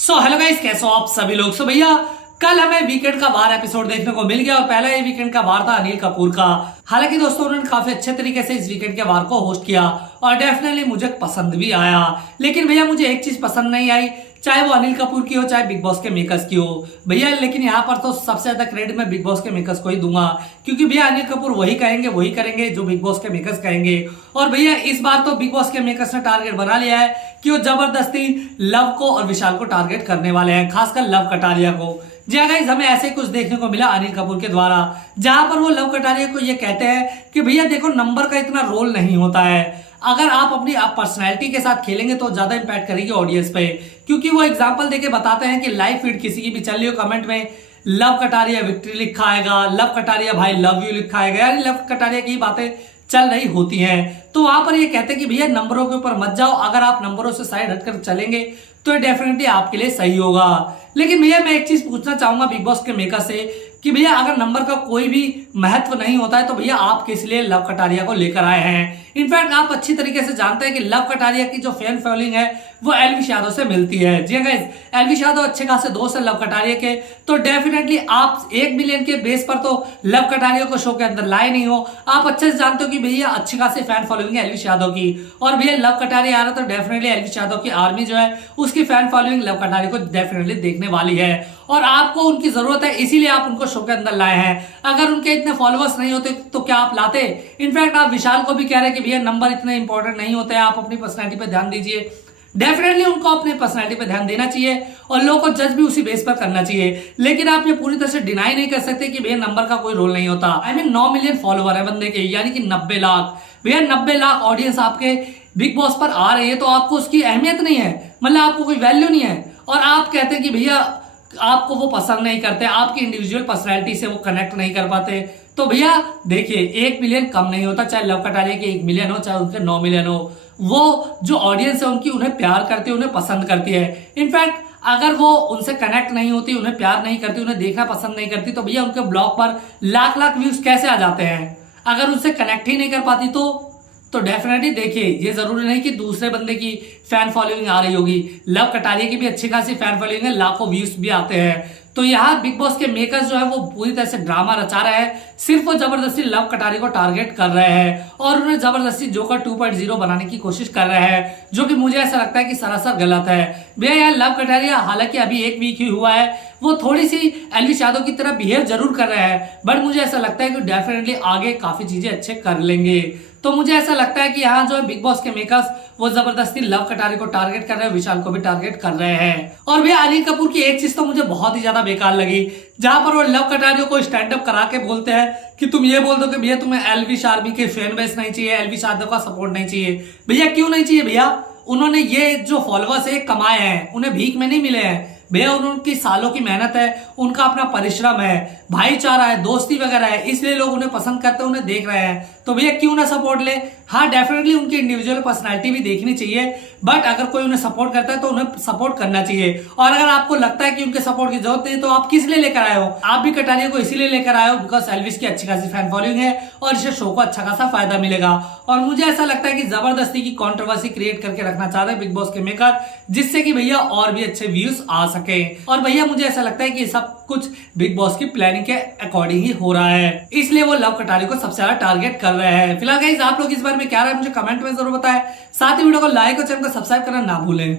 Hello guys, कैसे हो आप सभी लोग। भैया कल हमें वीकेंड का वार एपिसोड देखने को मिल गया और पहला ये वीकेंड का वार था अनिल कपूर का। हालांकि दोस्तों उन्होंने काफी अच्छे तरीके से इस वीकेंड के वार को होस्ट किया और डेफिनेटली मुझे पसंद भी आया। लेकिन भैया मुझे एक चीज पसंद नहीं आई, चाहे वो अनिल कपूर की हो चाहे बिग बॉस के मेकर्स की हो भैया। लेकिन यहाँ पर तो सबसे ज्यादा क्रेडिट मैं बिग बॉस के मेकर्स को ही दूंगा, क्योंकि भैया अनिल कपूर वही कहेंगे वही करेंगे जो बिग बॉस के मेकर्स कहेंगे। और भैया इस बार तो बिग बॉस के मेकर्स ने टारगेट बना लिया है कि वो जबरदस्ती लव को और विशाल को टारगेट करने वाले हैं, खासकर लव कटारिया को। जी हाँ गाइस, हमें ऐसे कुछ देखने को मिला अनिल कपूर के द्वारा, जहां पर वो लव कटारिया को ये कहते हैं कि भैया देखो नंबर का इतना रोल नहीं होता है, अगर आप अपनी पर्सनैलिटी के साथ खेलेंगे तो ज्यादा इंपैक्ट करेगी ऑडियंस पे। क्योंकि वो एग्जांपल देके बताते हैं कि लाइव फीड किसी की भी चल रही हो, कमेंट में लव कटारिया विक्ट्री लिखा आएगा, लव कटारिया भाई लव यू लिखा आएगा, यानी लव कटारिया की बातें चल रही होती हैं। तो वहां पर ये कहते हैं कि भैया नंबरों के ऊपर मत जाओ, अगर आप नंबरों से साइड हटकर चलेंगे तो डेफिनेटली आपके लिए सही होगा। लेकिन भैया मैं एक चीज पूछना चाहूंगा बिग बॉस के मेकर से कि भैया अगर नंबर का कोई भी महत्व नहीं होता है तो भैया आप किस लिए लव कटारिया को लेकर आए हैं। इनफैक्ट आप अच्छी तरीके से जानते हैं कि लव कटारिया की जो फैन फॉलोइंग है वो एलविश यादव से मिलती है। जी गाइस, एलविश यादव अच्छे खासे दोस्त है लव कटारिया के, तो डेफिनेटली आप 1 मिलियन के बेस पर तो लव कटारिया को शो के अंदर लाए नहीं हो। आप अच्छे से जानते हो कि भैया अच्छी खासी फैन फॉलोइंग है एलविश यादव की, और भैया लव कटारिया आ रहा तो डेफिनेटली एलविश यादव की आर्मी जो है उसकी फैन फॉलोइंग लव कटारिया को डेफिनेटली देखने वाली है और आपको उनकी जरूरत है, इसीलिए आप उनको शो के अंदर लाए हैं। अगर उनके इतने फॉलोअर्स नहीं होते तो क्या आप लाते। इनफैक्ट आप विशाल को भी कह रहे हैं कि भैया नंबर इतने इंपॉर्टेंट नहीं होते हैं, आप अपनी पर्सनैलिटी पे ध्यान दीजिए। डेफिनेटली उनको अपनी पर्सनैलिटी पे ध्यान देना चाहिए और लोगों को जज भी उसी बेस पर करना चाहिए। लेकिन आप ये पूरी तरह से डिनाई नहीं कर सकते कि भैया नंबर का कोई रोल नहीं होता। आई मीन 9 मिलियन फॉलोअर है बंदे के, यानी कि 90 लाख। भैया 90 लाख ऑडियंस आपके बिग बॉस पर आ रही है तो आपको उसकी अहमियत नहीं है, मतलब आपको कोई वैल्यू नहीं है, और आप कहते हैं कि भैया आपको वो पसंद नहीं करते, आपकी इंडिविजुअल पर्सनैलिटी से वो कनेक्ट नहीं कर पाते। तो भैया देखिए 1 मिलियन कम नहीं होता, चाहे लव कटारिया के 1 मिलियन हो चाहे उनके 9 मिलियन हो। वो जो ऑडियंस है उनकी उन्हें प्यार करती है, उन्हें पसंद करती है। इनफैक्ट अगर वो उनसे कनेक्ट नहीं होती, उन्हें प्यार नहीं करती, उन्हें देखना पसंद नहीं करती तो भैया उनके ब्लॉग पर लाख लाख व्यूज कैसे आ जाते हैं। अगर उनसे कनेक्ट ही नहीं कर पाती तो डेफिनेटली देखिए ये जरूरी नहीं कि दूसरे बंदे की फैन फॉलोइंग आ रही होगी। लव कटारिया की भी अच्छी खासी फैन फॉलोइंग है, लाखों व्यूज भी आते हैं। तो यहाँ बिग बॉस के मेकर्स जो है वो पूरी तरह से ड्रामा रचा रहे हैं, सिर्फ वो जबरदस्ती लव कटारिया को टारगेट कर रहे हैं और उन्हें जबरदस्ती जोकर 2.0 बनाने की कोशिश कर रहे हैं, जो कि मुझे ऐसा लगता है कि सरासर गलत है। भैया यार लव कटारिया हालांकि अभी 1 वीक ही हुआ है, वो थोड़ी सी एलविश यादव की तरह बिहेव जरूर कर रहे हैं, बट मुझे ऐसा लगता है कि डेफिनेटली आगे काफी चीजें अच्छे कर लेंगे। तो मुझे ऐसा लगता है कि यहाँ जो है बिग बॉस के मेकर्स वो जबरदस्ती लव कटारिया को टारगेट कर रहे हैं, विशाल को भी टारगेट कर रहे हैं। और भैया अनिल कपूर की एक चीज तो मुझे बहुत ही ज्यादा बेकार लगी, जहां पर वो लव कटारिया को स्टैंड अप करा के बोलते हैं कि तुम ये बोल दो कि भैया तुम्हें एलविश आर्मी के फैन बेस नहीं चाहिए, एलविश यादव का सपोर्ट नहीं चाहिए। भैया क्यों नहीं चाहिए भैया, उन्होंने ये जो फॉलोअर्स है कमाए हैं, उन्हें भीख में नहीं मिले हैं भैया, उनकी सालों की मेहनत है, उनका अपना परिश्रम है, भाईचारा है, दोस्ती वगैरह है, इसलिए लोग उन्हें पसंद करते हैं, उन्हें देख रहे हैं। तो भैया क्यों ना सपोर्ट ले। हाँ डेफिनेटली उनकी इंडिविजुअल पर्सनैलिटी भी देखनी चाहिए, बट अगर कोई उन्हें सपोर्ट करता है तो उन्हें सपोर्ट करना चाहिए। और अगर आपको लगता है कि उनके सपोर्ट की जरूरत नहीं तो आप किस लिए लेकर आए हो। आप भी कटारिया को इसीलिए लेकर आए हो बिकॉज एलविश की अच्छी खासी फैन फॉलोइंग है और इससे शो को अच्छा खासा फायदा मिलेगा। और मुझे ऐसा लगता है कि जबरदस्ती की कॉन्ट्रोवर्सी क्रिएट करके रखना चाहते हैं बिग बॉस के मेकर, जिससे कि भैया और भी अच्छे व्यूज आ सके। और भैया मुझे ऐसा लगता है कि सब कुछ बिग बॉस की प्लानिंग के अकॉर्डिंग ही हो रहा है, इसलिए वो लव कटारिया को सबसे ज्यादा टारगेट कर रहे हैं। फिलहाल गाइस आप लोग इस बारे में क्या राय है मुझे कमेंट में जरूर बताएं, साथ ही वीडियो को लाइक और चैनल को सब्सक्राइब करना ना भूलें।